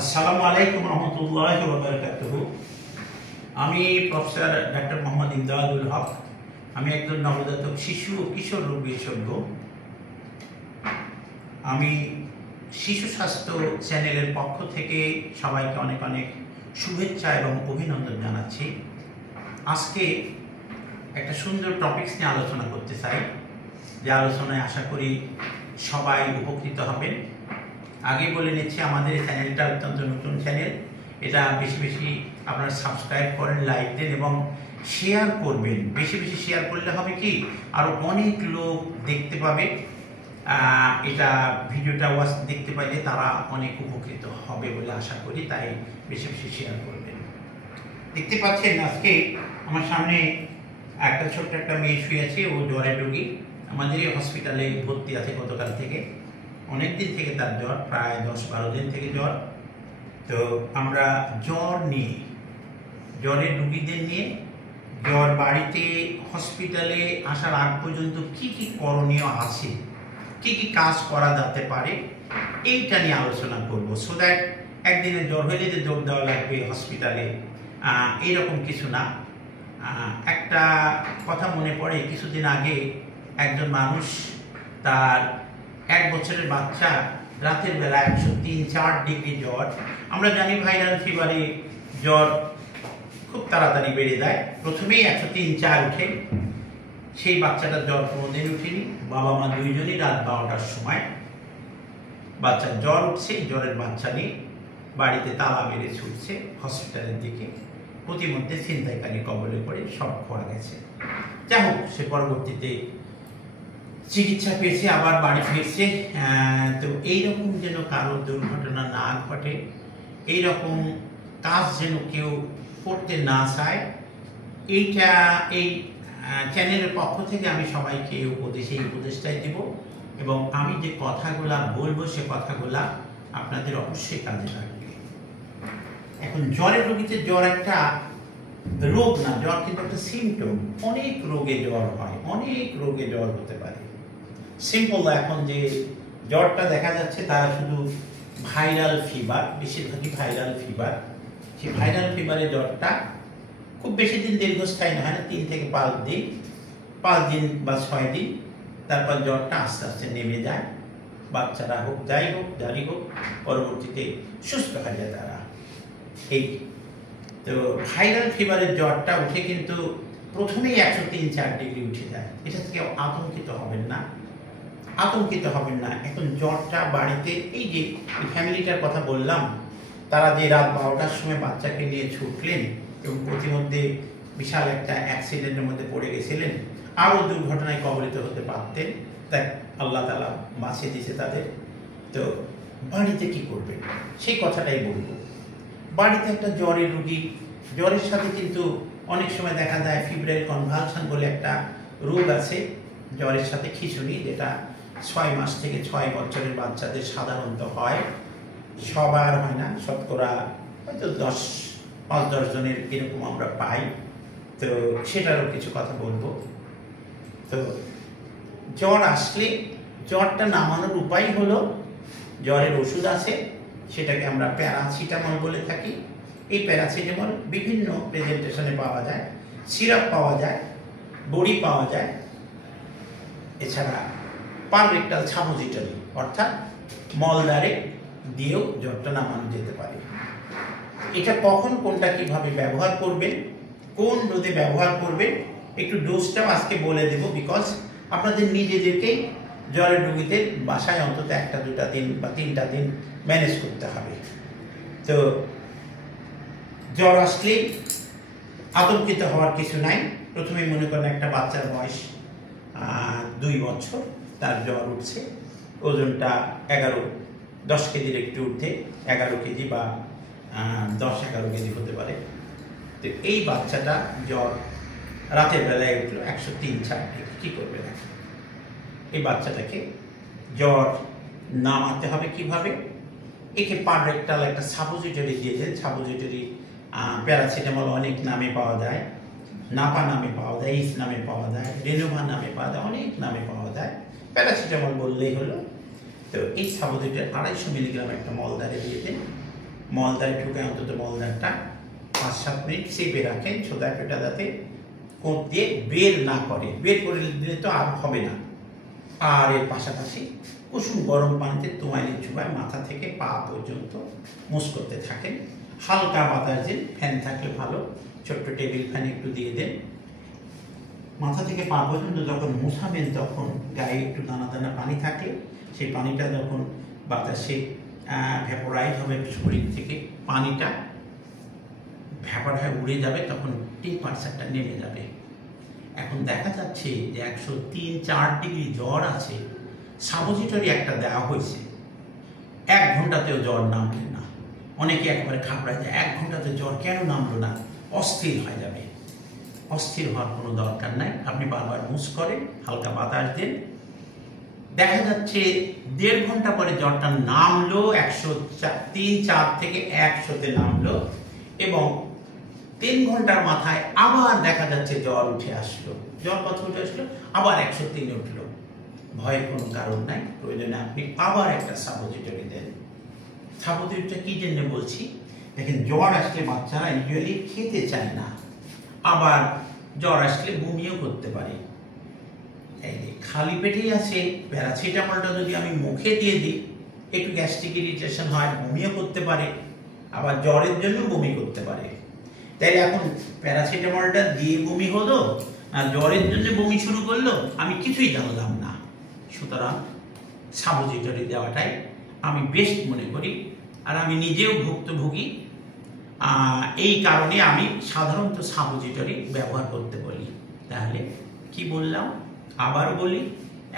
আসসালামু আলাইকুম রহমতুল্লাহি ওয়া বারাকাতুহু। আমি প্রফেসর ডক্টর মোহাম্মদ ইমদাদুল হক। আমি একজন নবজাতক শিশু ও কিশোর রোগ বিশেষজ্ঞ। আমি শিশু স্বাস্থ্য চ্যানেলের পক্ষ থেকে সবাইকে অনেক অনেক শুভেচ্ছা এবং অভিনন্দন জানাচ্ছি। আজকে একটা সুন্দর টপিকস নিয়ে আলোচনা করতে চাই, যে আলোচনায় আশা করি সবাই উপকৃত হবেন। আগে বলে নিচ্ছি, আমাদের এই চ্যানেলটা অত্যন্ত নতুন চ্যানেল। এটা বেশি বেশি আপনারা সাবস্ক্রাইব করেন, লাইক দেন এবং শেয়ার করবেন। বেশি বেশি শেয়ার করলে হবে কি, আরও অনেক লোক দেখতে পাবে। এটা ভিডিওটা দেখতে পাইলে তারা অনেক উপকৃত হবে বলে আশা করি, তাই বেশি বেশি শেয়ার করবেন। দেখতে পাচ্ছেন আজকে আমার সামনে একটা ছোট্ট একটা মেয়ে শুয়ে আছে, ও জ্বরের রোগী। আমাদের এই হসপিটালে ভর্তি আছে গতকাল থেকে। অনেক দিন থেকে তার জ্বর, প্রায় 10-12 দিন থেকে জ্বর। তো আমরা জ্বরের রুগীদের নিয়ে জ্বর বাড়িতে হসপিটালে আসার আগ পর্যন্ত কি কি করণীয় আছে, কি কি কাজ করা যেতে পারে, এইটা নিয়ে আলোচনা করব। সো দ্যাট একদিনে জ্বর হইলে যে দৌড় দেওয়া লাগবে হসপিটালে, এইরকম কিছু না। একটা কথা মনে পড়ে, কিছুদিন আগে একজন মানুষ, তার 1 বছরের বাচ্চা, রাতের বেলা 103-104 ডিগ্রি জ্বর। আমরা জানি ভাইরাল ফিভারে জ্বর খুব তাড়াতাড়ি বেড়ে যায়, প্রথমেই 103-104 উঠে। সেই বাচ্চাটার জ্বর কোনোদিন উঠেনি। বাবা মা দুইজনই রাত 12টার সময় বাচ্চার জ্বর উঠছে, জ্বরের বাচ্চা নিয়ে বাড়িতে তালা মেরে ছুটছে হসপিটালের দিকে। প্রতিমধ্যে ছিনতাইকারী কবলে পড়ে সব খোয়া গেছে। যাই হোক, সে পরবর্তীতে চিকিৎসা পেয়েছে, আবার বাড়ি ফিরছে। তো এইরকম যেন কারো দুর্ঘটনা না ঘটে, এইরকম কাজ যেন কেউ করতে না চায়, এই চ্যানেলের পক্ষ থেকে আমি সবাইকে এই উপদেশটাই দেব। এবং আমি যে কথাগুলা বলবো, সে কথাগুলা আপনাদের অবশ্যই কাজে লাগবে। এখন জ্বরের রোগীতে জ্বর একটা রোগ না, জ্বর কিন্তু একটা সিমটম। অনেক রোগে জ্বর হয়, অনেক রোগে জ্বর হতে পারে। সিম্পল এখন যে জ্বরটা দেখা যাচ্ছে, তারা শুধু ভাইরাল ফিভার, বেশিরভাগই ভাইরাল ফিভার। সেই ভাইরাল ফিভারের জ্বরটা খুব বেশি দিন দীর্ঘস্থায়ী না হয় না, 3 থেকে 5 দিন, 5 দিন বা 6 দিন। তারপর জ্বরটা আস্তে আস্তে নেমে যায়। বাচ্চারা হোক, যাই হোক, পরবর্তীতে সুস্থ হয়ে যায় তারা। এই তো ভাইরাল ফিভারের জ্বরটা উঠে কিন্তু প্রথমেই 103-104 ডিগ্রি উঠে যায়। এটা থেকে আতঙ্কিত হবেন না। এখন জ্বরটা বাড়িতে, এই যে ফ্যামিলিটার কথা বললাম, তারা যে রাত 12টার সময় বাচ্চাকে নিয়ে ছুটলেন এবং প্রতিমধ্যে বিশাল একটা অ্যাক্সিডেন্টের মধ্যে পড়ে গেছিলেন, আরও দুর্ঘটনায় কবলিত হতে পারতেন। তাই আল্লাহ তাআলা বাঁচিয়ে দিয়েছে তাদের। তো বাড়িতে কি করবেন, সেই কথাটাই বলবো। বাড়িতে একটা জ্বরের রোগী, জ্বরের সাথে কিন্তু অনেক সময় দেখা যায় ফিব্রাইল কনভালশন বলে একটা রোগ আছে জ্বরের সাথে, খিঁচুনি, যেটা 6 মাস থেকে 6 বছরের বাচ্চাদের সাধারণত হয়। সবার হয় না, শতকরা হয়তো 5-10 জনের এরকম আমরা পাই। তো সেটারও কিছু কথা বলবো। তো জ্বর আসলে জ্বরটা নামানোর উপায় হলো, জ্বরের ওষুধ আছে, সেটাকে আমরা প্যারাসিটামল বলে থাকি। এই প্যারাসিটামল বিভিন্ন প্রেজেন্টেশনে পাওয়া যায়, সিরাপ পাওয়া যায়, বড়ি পাওয়া যায়। এছাড়া পাররেক্টাল সাপোজিটরি, অর্থাৎ মলদ্বারে দিয়েও জ্বরটা নামানো যেতে পারে। এটা কখন কোনটা কিভাবে ব্যবহার করবেন, কোন রোদে ব্যবহার করবেন, একটু ডোজটাও আজকে বলে দেব। বিকজ আপনাদের নিজেদেরকেই জ্বরের রোগীদের বাসায় অন্তত 1-2 দিন বা 3টা দিন ম্যানেজ করতে হবে। তো জ্বর আসলে আতঙ্কিত হওয়ার কিছু নাই। প্রথমে মনে করেন একটা বাচ্চার বয়স 2 বছর, তার জ্বর উঠছে, ওজনটা 10 কেজির একটু উঠে 11 কেজি বা 10-11 কেজি হতে পারে। তো এই বাচ্চাটা জ্বর রাতের বেলায় উঠলো 103-104 ডিগ্রি, কী করবে না? এই বাচ্চাটাকে জ্বর নামাতে হবে কিভাবে? একে পাররেক্টাল একটা সাপোজিটরি দিয়েছেন। সাপোজিটরি প্যারাসিটামল অনেক নামে পাওয়া যায়, নাপা নামে পাওয়া যায়, ইস নামে পাওয়া যায়, রেনোভা নামে পাওয়া যায়, অনেক নামে পাওয়া যায়। প্যারাসিটামল বললেই হলো। তো এই সাপোজিটরি 250 মিলিগ্রাম একটা মলদ্বারে দিয়ে দেন। মলদারে ঢুকে অন্তত মলদারটা 5-7 মিনিট চেপে রাখেন, ছোটা পেটা যাতে কোপ দিয়ে বের না করে। বের করে দিলে তো আর হবে না। আর এর পাশাপাশি কুসুম গরম পানিতে তোয়ালে চুবায় মাথা থেকে পা পর্যন্ত মুছ করতে থাকেন। হালকা বাতাস দিন, ফ্যান থাকলে ভালো, ছোট্ট টেবিল ফ্যান একটু দিয়ে দেন। মাথা থেকে পা পর্যন্ত যখন মুছাবেন তখন গায়ে একটু দানা দানা পানি থাকে, সেই পানিটা যখন বাতাসে ভ্যাপোরাইজ হবে শরীর থেকে, পানিটা ভ্যাপার হয়ে উড়ে যাবে, তখন টেম্পারেচারটা নেমে যাবে। এখন দেখা যাচ্ছে যে 103-104 ডিগ্রি জ্বর আছে, সাপোজিটরি একটা দেওয়া হয়েছে, 1 ঘন্টাতেও জ্বর নামবে না। অনেকে একবারে ঘাবড়ায় যায়, 1 ঘন্টাতে জ্বর কেন নামলো না, অস্থির হয়ে যাবে। অস্থির হওয়ার কোনো দরকার নাই, আপনি বারবার মুছ করেন, হালকা বাতাস দেন। দেখা যাচ্ছে 1.5 ঘন্টা পরে জ্বরটা নামলো, 103-104 থেকে 100-তে নামলো, এবং 3 ঘন্টার মাথায় আবার দেখা যাচ্ছে জ্বর উঠে আসলো। জ্বর কত উঠে আসলো? আবার 103-এ উঠলো। ভয়ের কোনো কারণ নাই, প্রয়োজনে আপনি আবার একটা সাপোজিটরি দেন। সাপোজিটরিটা কি জন্য বলছি, দেখেন জ্বর আসলে বাচ্চারা ইউজুয়ালি খেতে চায় না, আবার জ্বর আসলে বমিও করতে পারে। এই যে খালি পেটেই আছে, প্যারাসিটামলটা যদি আমি মুখে দিয়ে দিই একটু গ্যাস্ট্রিক ইরিটেশন হয়, বমিও করতে পারে, আবার জ্বরের জন্য বমি করতে পারে। তাইলে এখন প্যারাসিটামলটা দিয়ে বমি হলো না জ্বরের জন্য বমি শুরু করলো, আমি কিছুই জানলাম না। সুতরাং সাপোজিটরি দেওয়াটাই আমি বেস্ট মনে করি, আর আমি নিজেও ভুক্তভোগী। এই কারণে আমি সাধারণত সাপোজিটরি ব্যবহার করতে বলি। তাহলে কি বললাম, আবারও বলি,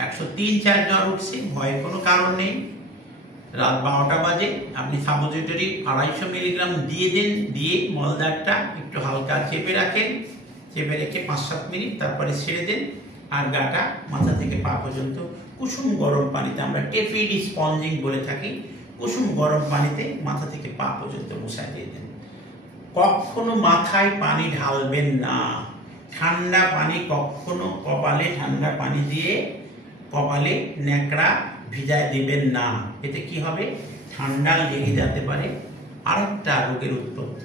103-104 জ্বর উঠছে, ভয়ের কোনো কারণ নেই। রাত 12টা বাজে, আপনি সাপোজিটরি 250 মিলিগ্রাম দিয়ে দিন, দিয়ে মলদারটা একটু হালকা চেপে রাখেন, চেপে রেখে 5-7 মিনিট, তারপরে ছেড়ে দেন। আর গাটা মাথা থেকে পা পর্যন্ত কুসুম গরম পানিতে, আমরা টেপিড স্পঞ্জিং বলে থাকি, কুসুম গরম পানিতে মাথা থেকে পা পর্যন্ত মুছাই দিয়ে দেন। কখনো মাথায় পানি ঢালবেন না, ঠান্ডা পানি কখনো কপালে ঠান্ডা পানি দিয়ে কপালে ন্যাকড়া ভিজায় দিবেন না। এতে কি হবে, ঠান্ডা লেগে যেতে পারে, আরেকটা রোগের উৎপত্তি,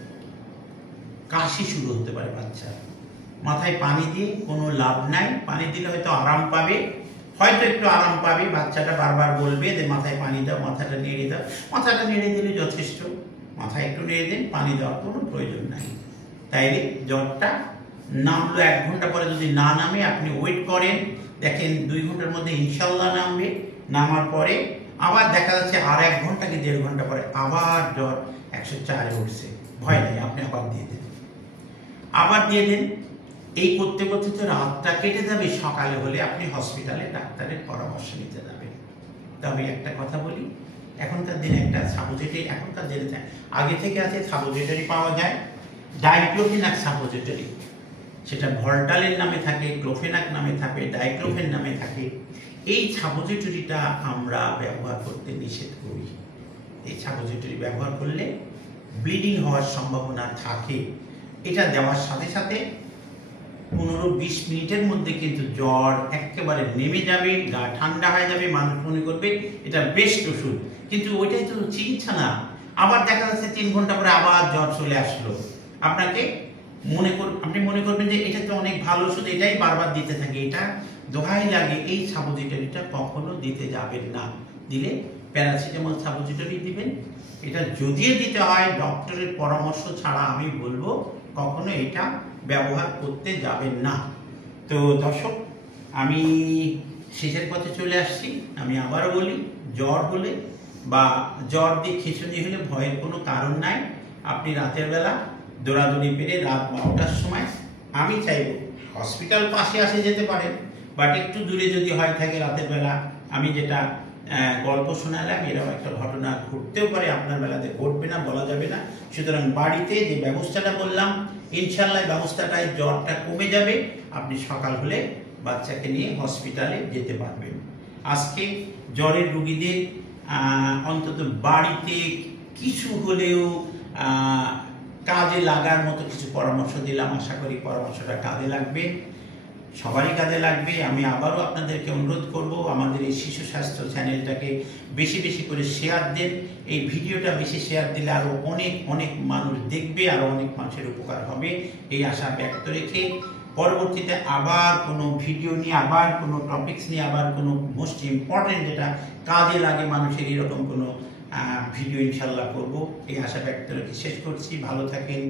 কাশি শুরু হতে পারে বাচ্চা। মাথায় পানি দিয়ে কোনো লাভ নাই, পানি দিলে হয়তো আরাম পাবে, হয়তো একটু আরাম পাবে, বাচ্চাটা বারবার বলবে যে মাথায় পানি দাও, মাথাটা নেড়ে দাও। মাথাটা নেড়ে দিলে যথেষ্ট, মাথায় একটু নেড়ে দিন, পানি দেওয়ার কোনো প্রয়োজন নাই। তাইলে জ্বরটা নামলো, 1 ঘন্টা পরে যদি না নামে আপনি ওয়েট করেন, দেখেন 2 ঘন্টার মধ্যে ইনশাল্লাহ নামবে। নামার পরে আবার দেখা যাচ্ছে আর 1 ঘন্টা কি 1.5 ঘন্টা পরে আবার জ্বর 104-এ উঠছে, ভয় নেই, আপনি আবার দিয়ে দেন, আবার দিয়ে দেন। এই করতে করতে তো রাতটা কেটে যাবে, সকালে হলে আপনি হসপিটালে ডাক্তারের পরামর্শ নিতে যাবেন। তবে একটা কথা বলি, এখনকার দিনে একটা সাপোজিটরি, এখনকার দিনে আগে থেকে আছে সাপোজিটরি পাওয়া যায়, ডাইক্লোফেনাক সাপোজিটরি, সেটা ভল্টালের নামে থাকে, ক্লোফেনাক নামে থাকে, ডাইক্লোফেন নামে থাকে। এই সাপোজিটরিটা আমরা ব্যবহার করতে নিষেধ করি। এই সাপোজিটরি ব্যবহার করলে ব্লিডিং হওয়ার সম্ভাবনা থাকে। এটা দেওয়ার সাথে সাথে 15-20 মিনিটের মধ্যে কিন্তু জ্বর একেবারে নেমে যাবে, গা ঠান্ডা হয়ে যাবে, মানুষ মনে করবে এটা বেস্ট ওষুধ। কিন্তু ওইটাই তো চিকিৎসা না। আবার দেখা যাচ্ছে 3 ঘন্টা পরে আবার জ্বর চলে আসলো, আপনি মনে করবেন যে এটা তো অনেক ভালো ওষুধ, এটাই বারবার দিতে থাকে। এটা দোহাই লাগে, এই সাপোজিটরিটা কখনো দিতে যাবেন না। দিলে প্যারাসিটামল সাপোজিটরি দিবেন। এটা যদিও দিতে হয় ডক্টরের পরামর্শ ছাড়া, আমি বলবো কখনো এটা ব্যবহার করতে যাবেন না। তো দর্শক, আমি শেষের পথে চলে আসছি। আমি আবারও বলি, জ্বর হলে বা জ্বর দিয়ে খিঁচুনি হলে ভয়ের কোনো কারণ নাই। আপনি রাতের বেলা দৌড়াদৌড়ি পেরে রাত 12টার সময়, আমি চাইব হসপিটাল পাশে আসে যেতে পারেন, বাট একটু দূরে যদি হয় থাকে রাতের বেলা, আমি যেটা গল্প শোনালাম এরকম একটা ঘটনা ঘটতেও পারে, আপনার বেলাতে ঘটবে না, বলা যাবে না। সুতরাং বাড়িতে যে ব্যবস্থাটা বললাম, ইনশাল্লাহ ব্যবস্থাটায় জ্বরটা কমে যাবে, আপনি সকাল হলে বাচ্চাকে নিয়ে হসপিটালে যেতে পারবেন। আজকে জ্বরের রোগীদের অন্তত বাড়িতে কিছু হলেও কাজে লাগার মতো কিছু পরামর্শ দিলাম, আশা করি পরামর্শটা কাজে লাগবে। সবারই কাজে লাগবে। আমি আবারও আপনাদেরকে অনুরোধ করব, আমাদের এই শিশু স্বাস্থ্য চ্যানেলটাকে বেশি বেশি করে শেয়ার দেন। এই ভিডিওটা বেশি শেয়ার দিলে আরও অনেক অনেক মানুষ দেখবে, আরও অনেক মানুষের উপকার হবে, এই আশা ব্যক্ত রেখে পরবর্তীতে আবার কোনো ভিডিও নিয়ে, আবার কোনো টপিকস নিয়ে, আবার কোনো মোস্ট ইম্পর্টেন্ট যেটা কাজে লাগে মানুষের, এরকম কোনো ভিডিও ইনশাল্লাহ করব, এই আশা ব্যক্ত রেখে শেষ করছি। ভালো থাকেন।